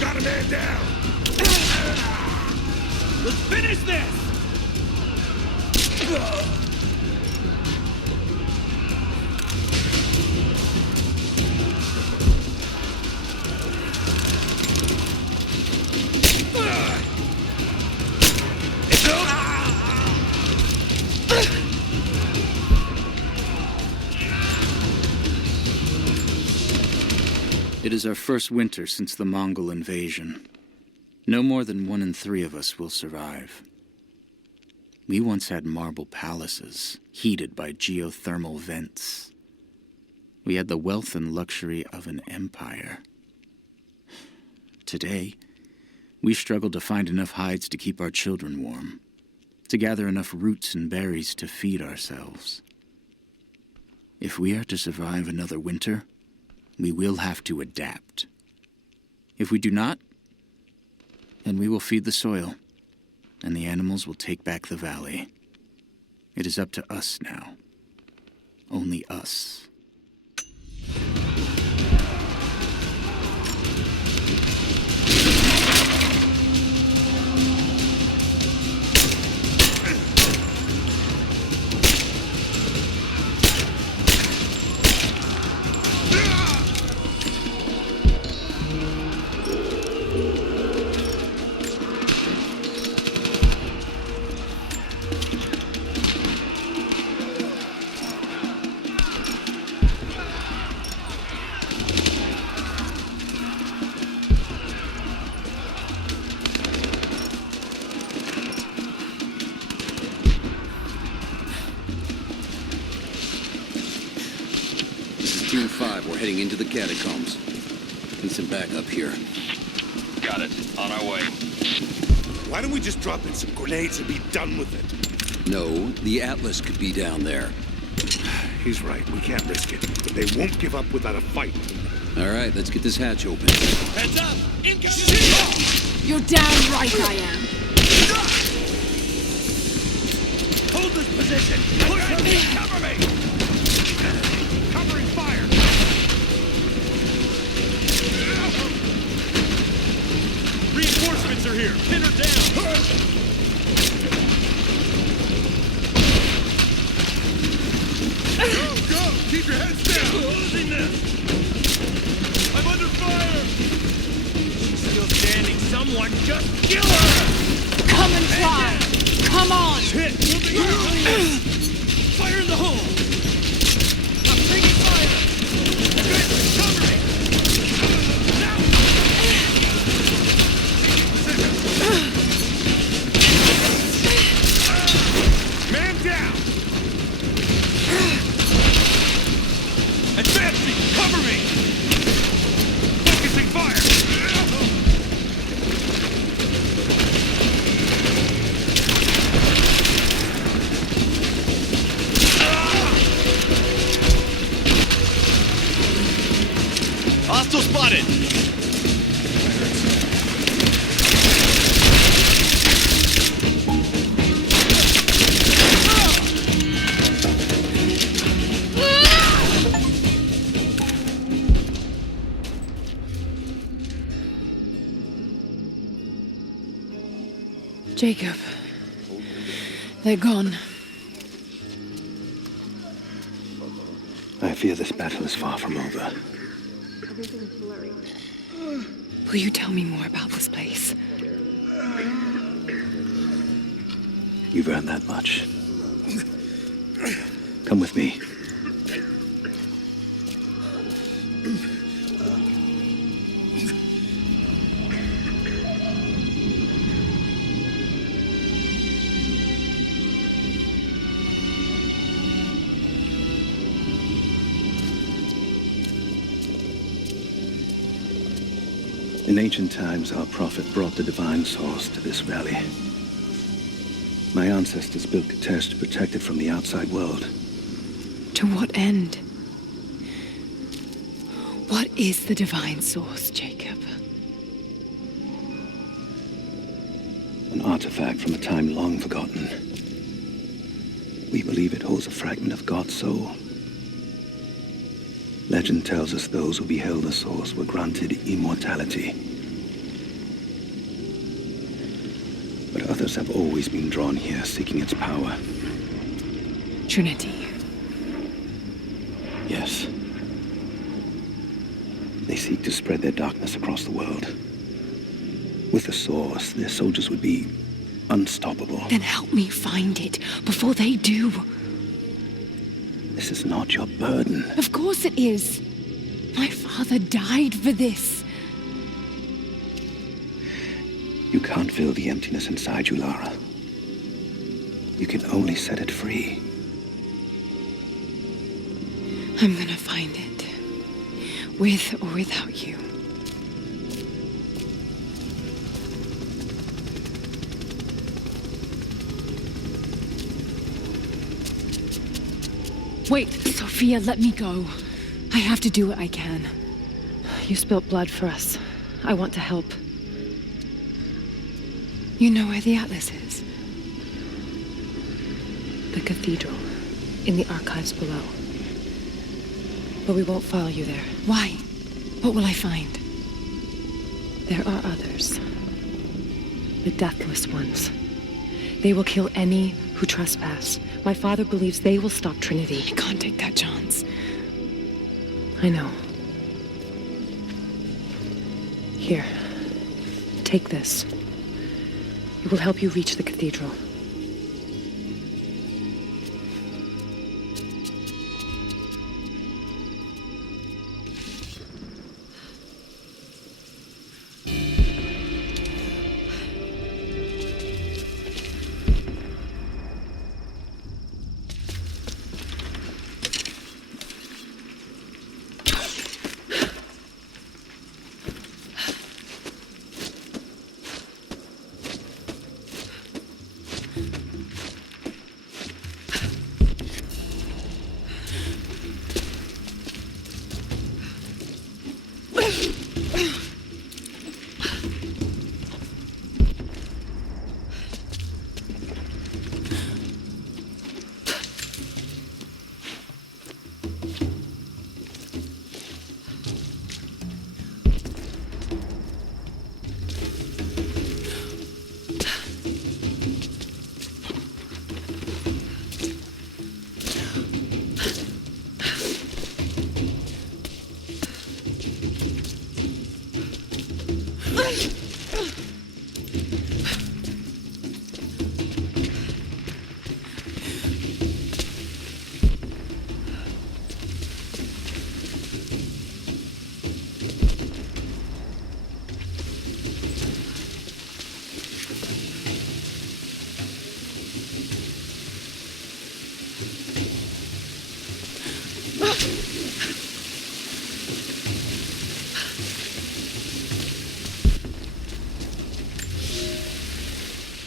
Got a man down! Let's finish this! It is our first winter since the Mongol invasion. No more than 1 in 3 of us will survive. We once had marble palaces, heated by geothermal vents. We had the wealth and luxury of an empire. Today, we struggle to find enough hides to keep our children warm, to gather enough roots and berries to feed ourselves. If we are to survive another winter, we will have to adapt. If we do not, then we will feed the soil, and the animals will take back the valley. It is up to us now. Only us. Team 5, we're heading into the catacombs. Need some backup here. Got it. On our way. Why don't we just drop in some grenades and be done with it? No, the Atlas could be down there. He's right. We can't risk it. But they won't give up without a fight. All right, let's get this hatch open. Heads up! Incoming! You're damn right I am. Hold this position! Push him! Cover me! Covering fire! Reinforcements are here! Pin her down! Go! Keep your heads down! Losing this! I'm under fire! She's still standing. Someone just kill her! Come and try. Come on. Hit! Fire in the hole! I'm taking fire! Advance! Cover me! Now! Man down! Advancing! Cover me! Focusing fire! Hostile spotted! Jacob. They're gone. I fear this battle is far from over. Will you tell me more about this place? You've earned that much. Come with me. In ancient times, our prophet brought the divine source to this valley. My ancestors built a test to protect it from the outside world. To what end? What is the divine source, Jacob? An artifact from a time long forgotten. We believe it holds a fragment of God's soul. Legend tells us those who beheld the source were granted immortality. But others have always been drawn here, seeking its power. Trinity. Yes. They seek to spread their darkness across the world. With the source, their soldiers would be unstoppable. Then help me find it before they do. This is not your burden. Of course it is. My father died for this. You can't fill the emptiness inside you, Lara. You can only set it free. I'm gonna find it. With or without you. Wait, Sophia, let me go. I have to do what I can. You spilt blood for us. I want to help. You know where the Atlas is? The cathedral. In the archives below. But we won't follow you there. Why? What will I find? There are others. The deathless ones. They will kill any who trespass. My father believes they will stop Trinity. I can't take that chance. I know. Here. Take this. It will help you reach the cathedral.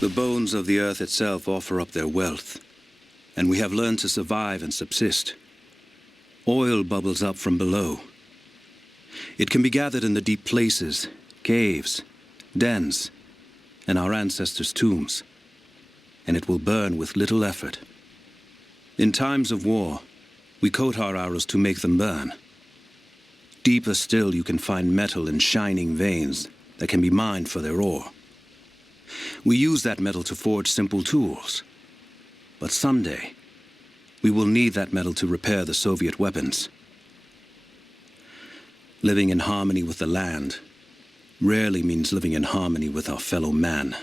The bones of the earth itself offer up their wealth, and we have learned to survive and subsist. Oil bubbles up from below. It can be gathered in the deep places, caves, dens, and our ancestors' tombs, and it will burn with little effort. In times of war, we coat our arrows to make them burn. Deeper still, you can find metal in shining veins that can be mined for their ore. We use that metal to forge simple tools. But someday, we will need that metal to repair the Soviet weapons. Living in harmony with the land rarely means living in harmony with our fellow man.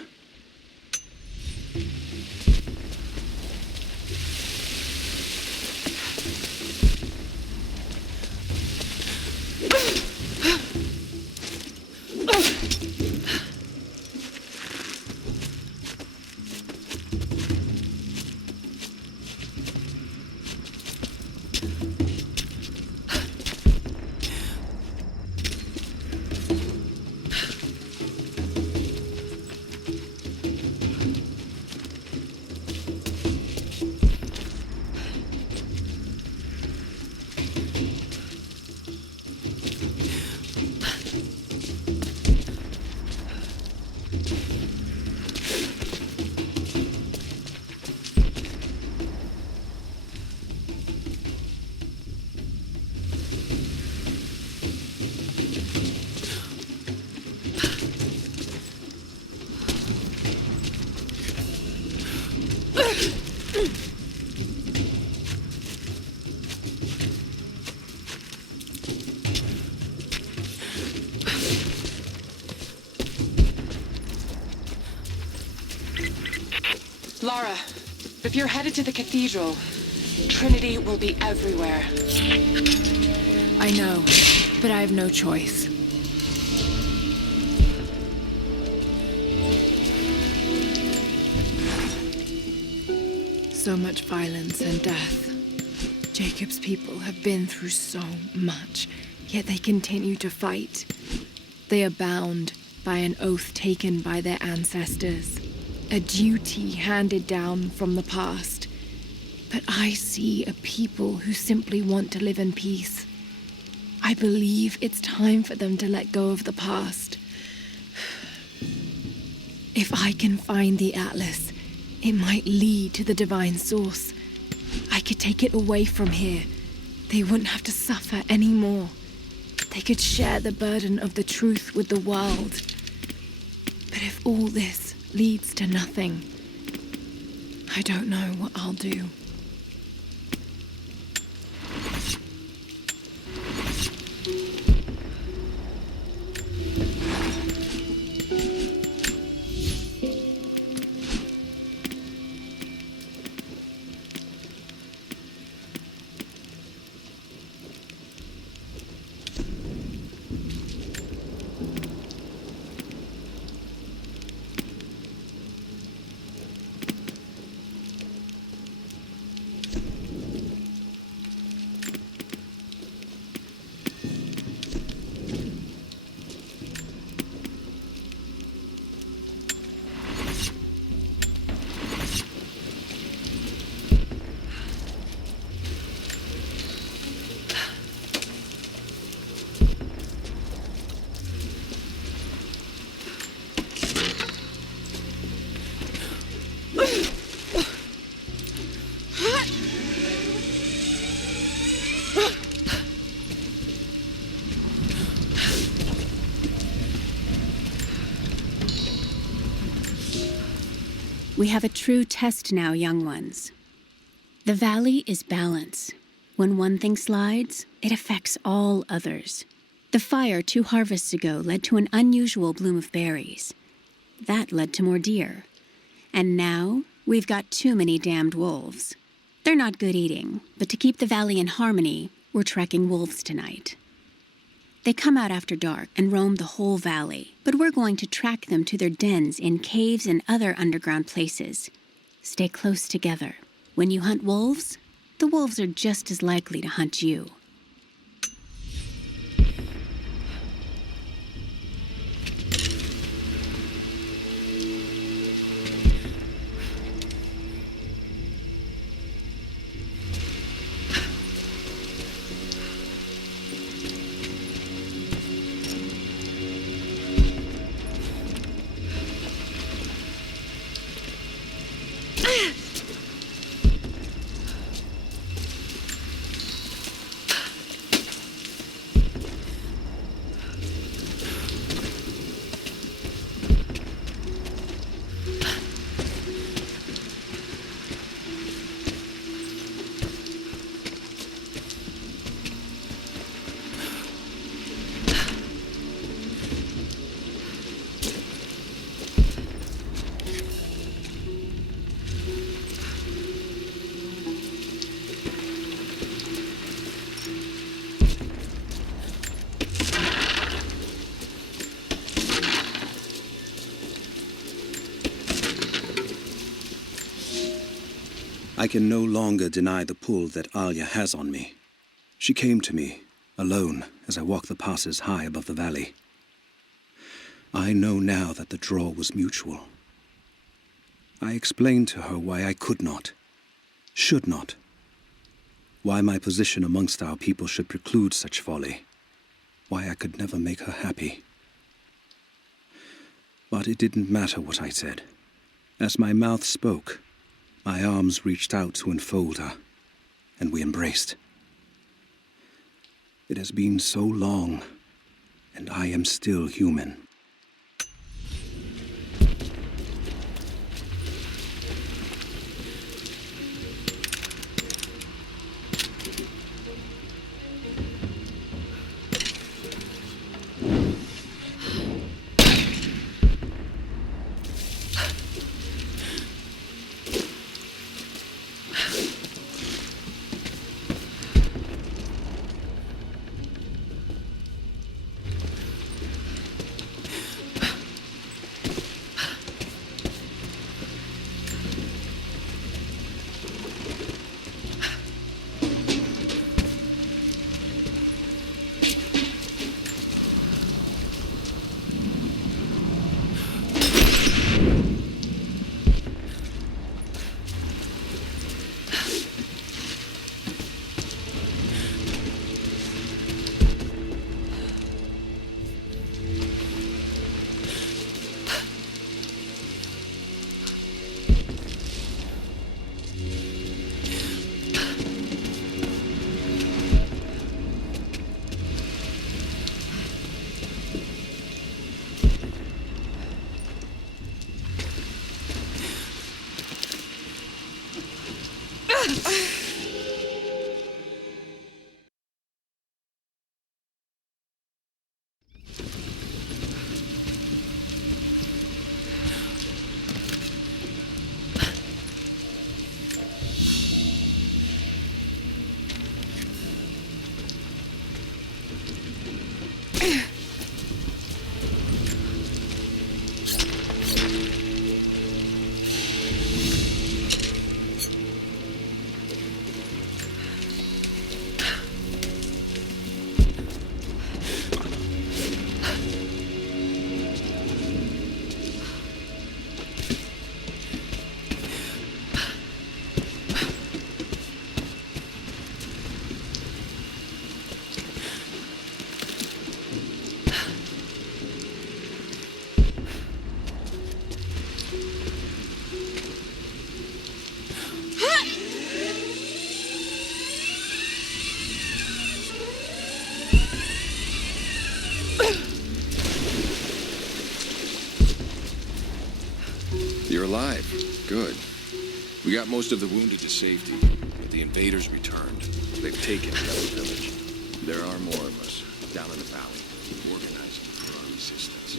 Lara, if you're headed to the cathedral, Trinity will be everywhere. I know, but I have no choice. So much violence and death. Jacob's people have been through so much, yet they continue to fight. They are bound by an oath taken by their ancestors, a duty handed down from the past. But I see a people who simply want to live in peace. I believe it's time for them to let go of the past. If I can find the Atlas, it might lead to the divine source. I could take it away from here. They wouldn't have to suffer anymore. They could share the burden of the truth with the world. But if all this leads to nothing, I don't know what I'll do. We have a true test now, young ones. The valley is balance. When one thing slides, it affects all others. The fire 2 harvests ago led to an unusual bloom of berries. That led to more deer. And now, we've got too many damned wolves. They're not good eating, but to keep the valley in harmony, we're tracking wolves tonight. They come out after dark and roam the whole valley, but we're going to track them to their dens in caves and other underground places. Stay close together. When you hunt wolves, the wolves are just as likely to hunt you. I can no longer deny the pull that Alia has on me. She came to me, alone, as I walked the passes high above the valley. I know now that the draw was mutual. I explained to her why I could not, should not, why my position amongst our people should preclude such folly, why I could never make her happy. But it didn't matter what I said. As my mouth spoke, my arms reached out to enfold her, and we embraced. It has been so long, and I am still human. You're alive. Good. We got most of the wounded to safety, but the invaders returned. They've taken the other village. There are more of us down in the valley, organizing for our resistance.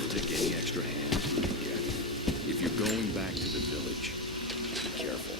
We'll take any extra hands we can get. If you're going back to the village, be careful.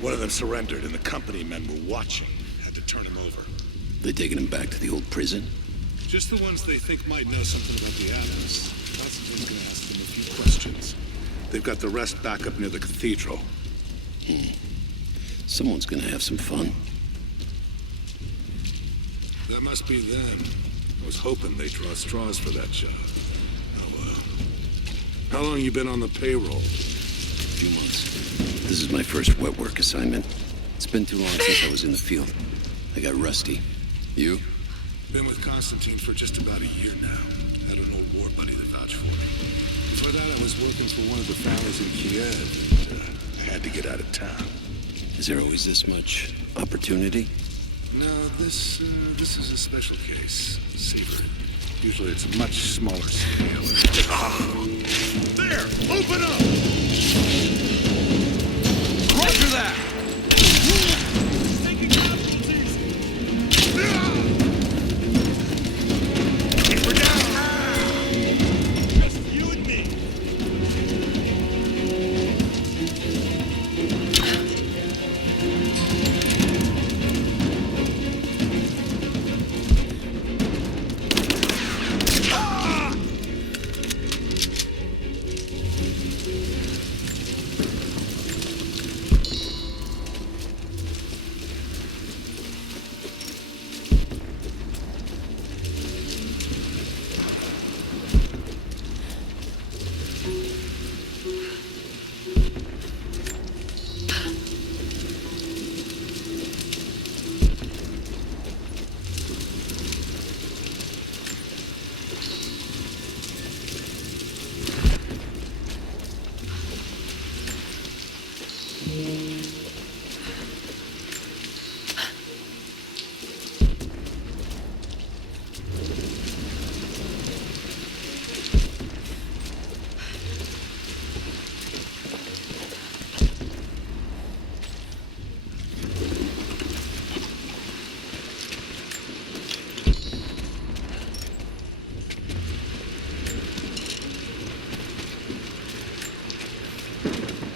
One of them surrendered, and the company men were watching. Had to turn him over. They taking him back to the old prison? Just the ones they think might know something about the Atlas. Constantine's gonna ask them a few questions. They've got the rest back up near the cathedral. Someone's gonna have some fun. That must be them. I was hoping they'd draw straws for that job. Oh well. How long you been on the payroll? A few months. This is my first wet work assignment. It's been too long since I was in the field. I got rusty. You? Been with Constantine for just about a year now. Had an old war buddy that vouched for me. Before that, I was working for one of the families in Kiev, and I had to get out of town. Is there always this much opportunity? No, this is a special case. Savor it. Usually it's a much smaller scale. There! Open up! Roger that! We're down! Just you and me.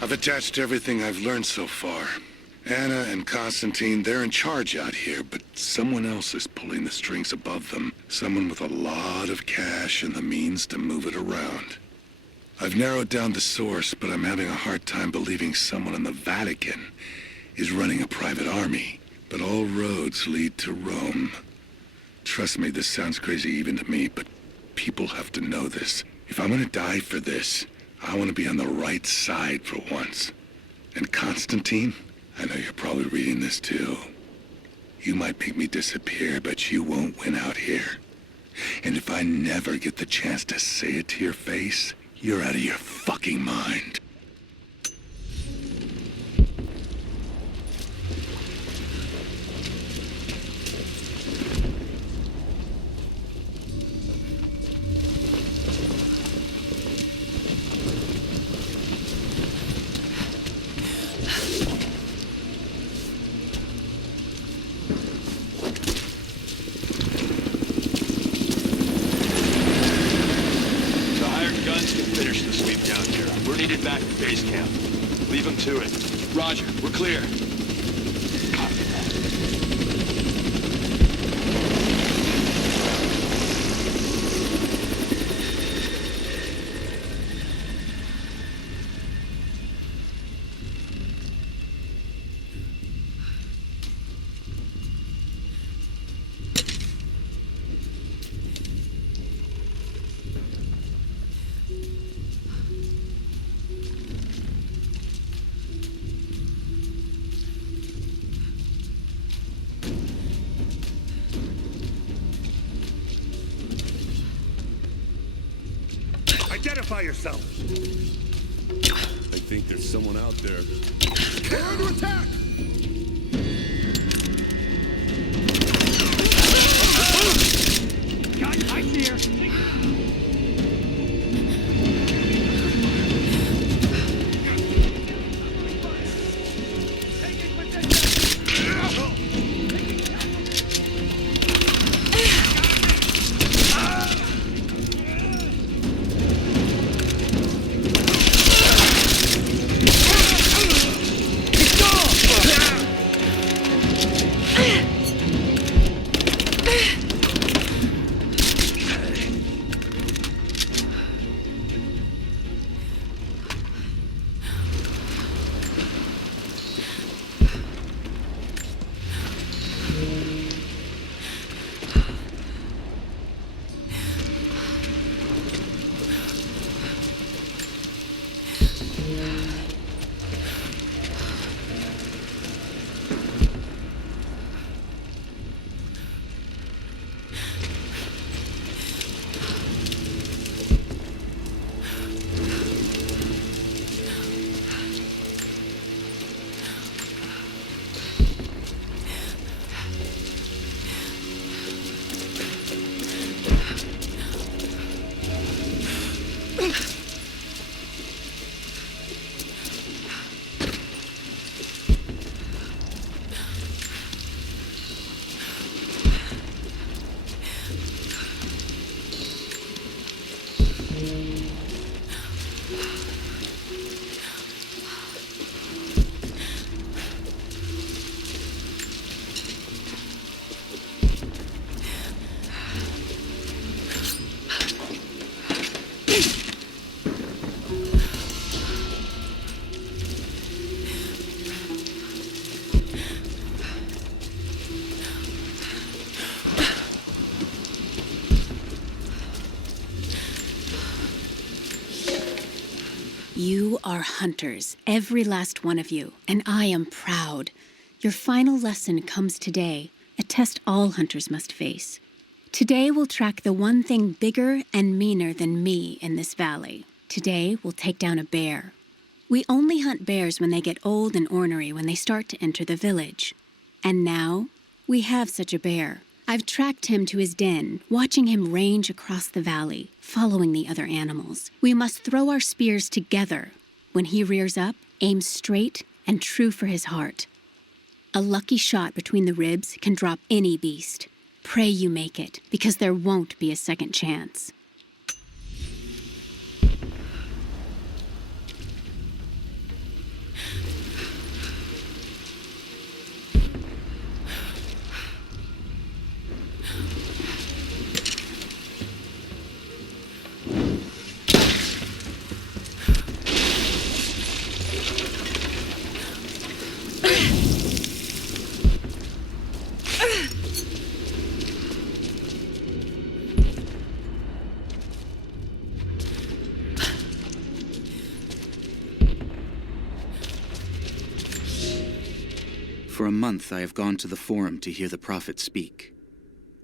I've attached everything I've learned so far. Anna and Constantine, they're in charge out here, but someone else is pulling the strings above them. Someone with a lot of cash and the means to move it around. I've narrowed down the source, but I'm having a hard time believing someone in the Vatican is running a private army. But all roads lead to Rome. Trust me, this sounds crazy even to me, but people have to know this. If I'm gonna die for this, I want to be on the right side for once. And Constantine, I know you're probably reading this too. You might make me disappear, but you won't win out here. And if I never get the chance to say it to your face, you're out of your fucking mind. Back to base camp. Leave them to it. Roger, we're clear. Copy that. Identify yourself! I think there's someone out there. They're under attack! I see her! You are hunters, every last one of you, and I am proud. Your final lesson comes today, a test all hunters must face. Today we'll track the one thing bigger and meaner than me in this valley. Today we'll take down a bear. We only hunt bears when they get old and ornery when they start to enter the village. And now, we have such a bear. I've tracked him to his den, watching him range across the valley, following the other animals. We must throw our spears together. When he rears up, aim straight and true for his heart. A lucky shot between the ribs can drop any beast. Pray you make it, because there won't be a second chance. For a month I have gone to the Forum to hear the prophet speak.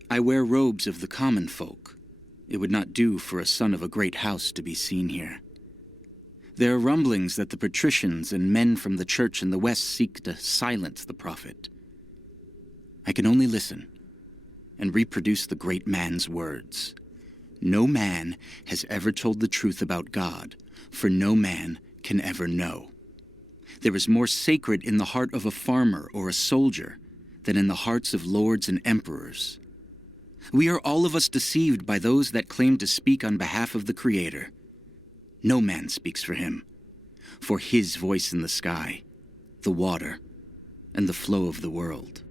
I wear robes of the common folk. It would not do for a son of a great house to be seen here. There are rumblings that the patricians and men from the church in the west seek to silence the prophet. I can only listen and reproduce the great man's words. No man has ever told the truth about God, for no man can ever know. There is more sacred in the heart of a farmer or a soldier than in the hearts of lords and emperors. We are all of us deceived by those that claim to speak on behalf of the Creator. No man speaks for him, for his voice in the sky, the water, and the flow of the world.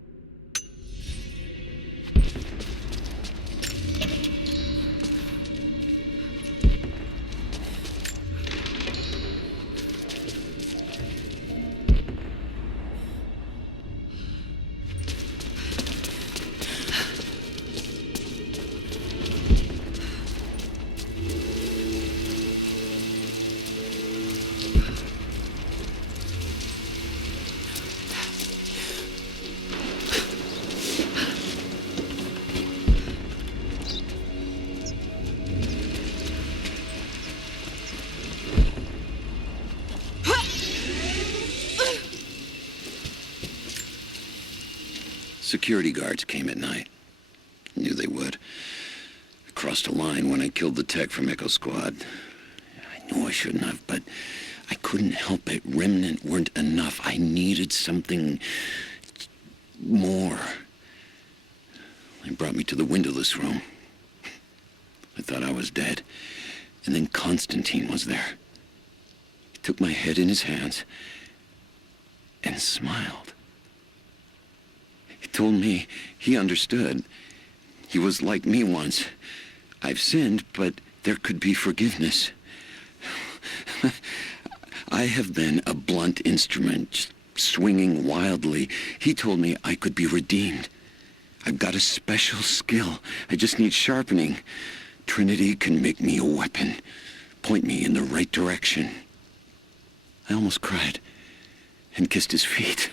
Security guards came at night. Knew they would. I crossed a line when I killed the tech from Echo Squad. I knew I shouldn't have, but I couldn't help it. Remnant weren't enough. I needed something more. They brought me to the windowless room. I thought I was dead. And then Constantine was there. He took my head in his hands and smiled. He told me he understood. He was like me once. I've sinned, but there could be forgiveness. I have been a blunt instrument, swinging wildly. He told me I could be redeemed. I've got a special skill. I just need sharpening. Trinity can make me a weapon, point me in the right direction. I almost cried and kissed his feet.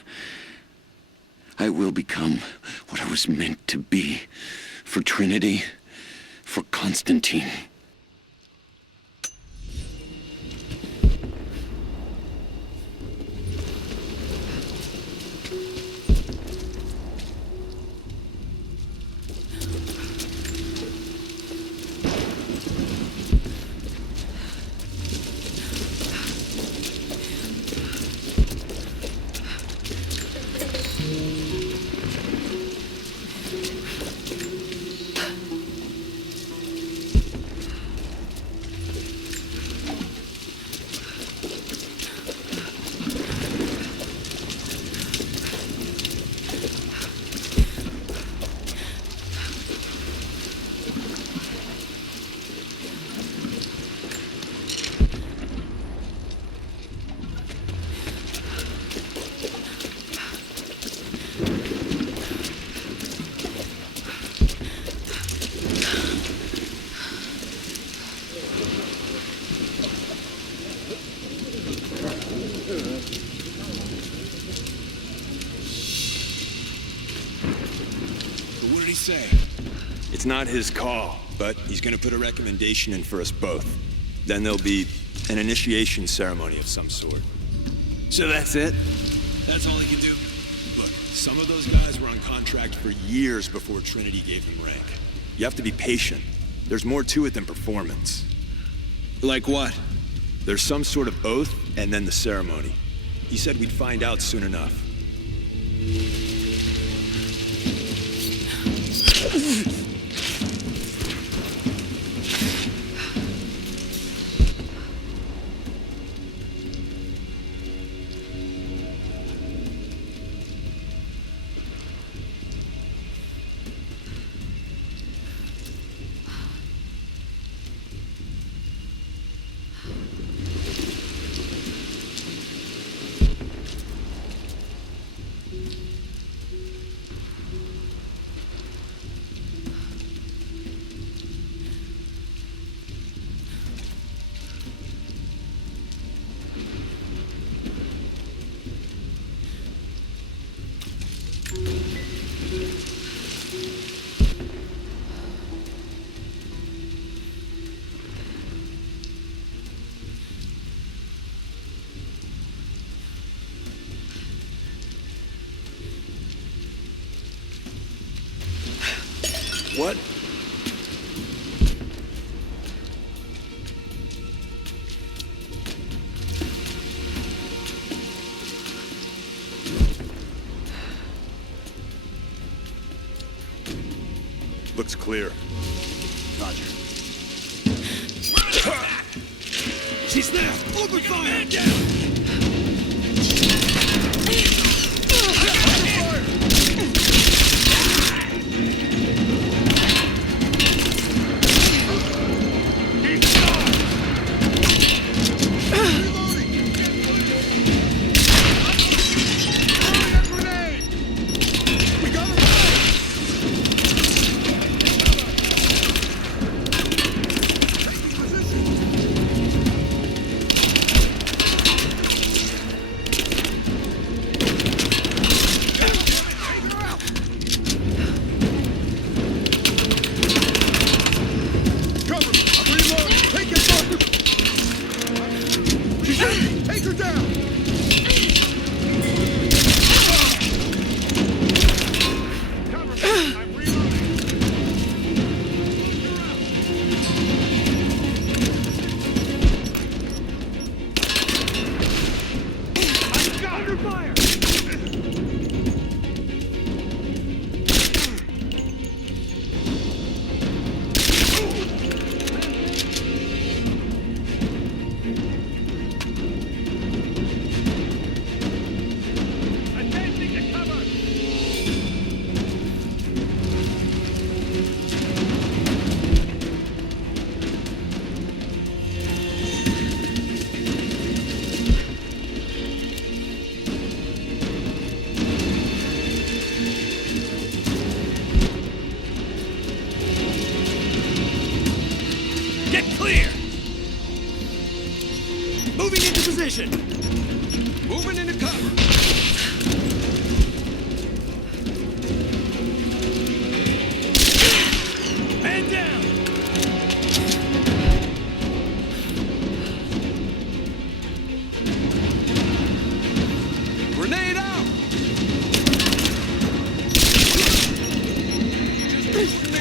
I will become what I was meant to be. For Trinity, for Constantine. Say? It's not his call, but he's gonna put a recommendation in for us both. Then there'll be an initiation ceremony of some sort. So that's it? That's all he can do? Look, some of those guys were on contract for years before Trinity gave them rank. You have to be patient. There's more to it than performance. Like what? There's some sort of oath, and then the ceremony. He said we'd find out soon enough. What? Looks clear. Roger. She's there! Open fire! Man down! Get clear! Moving into position! Moving into cover! Man down! Grenade out! Just me!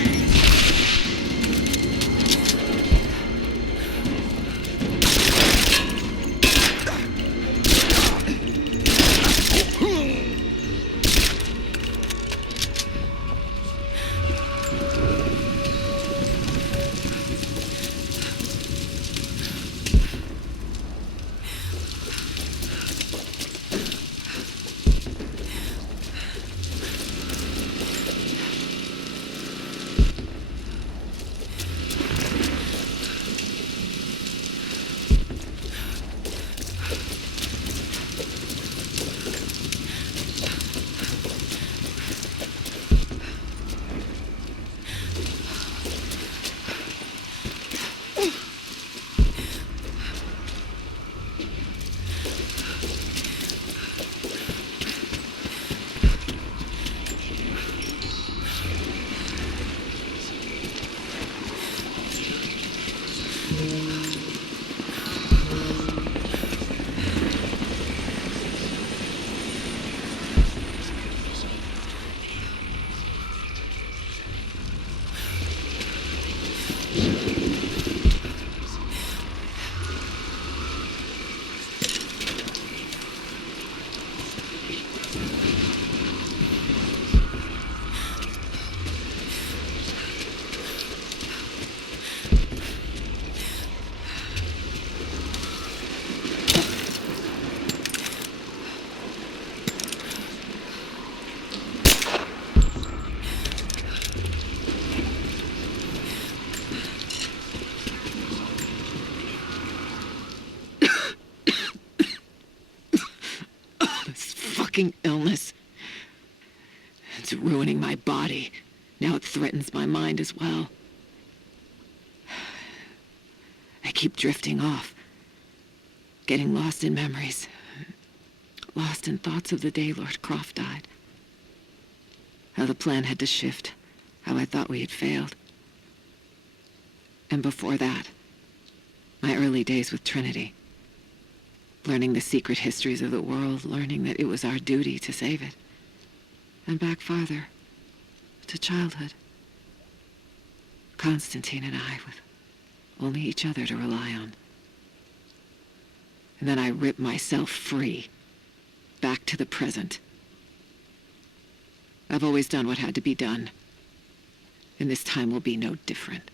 Illness. It's ruining my body. Now it threatens my mind as well. I keep drifting off, getting lost in memories, lost in thoughts of the day Lord Croft died. How the plan had to shift, how I thought we had failed. And before that, my early days with Trinity. Learning the secret histories of the world, learning that it was our duty to save it. And back farther, to childhood. Constantine and I, with only each other to rely on. And then I ripped myself free, back to the present. I've always done what had to be done, and this time will be no different.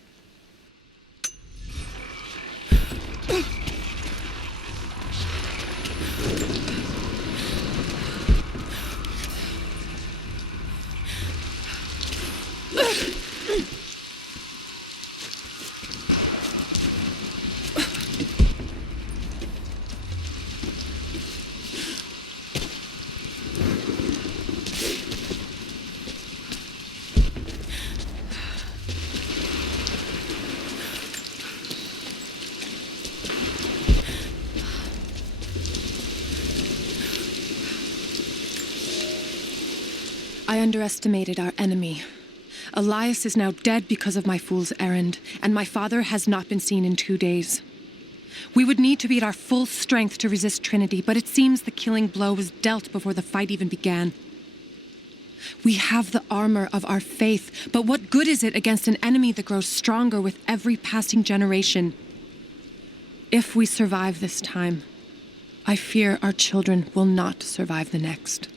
I underestimated our enemy. Elias is now dead because of my fool's errand, and my father has not been seen in 2 days. We would need to be at our full strength to resist Trinity, but it seems the killing blow was dealt before the fight even began. We have the armor of our faith, but what good is it against an enemy that grows stronger with every passing generation? If we survive this time, I fear our children will not survive the next.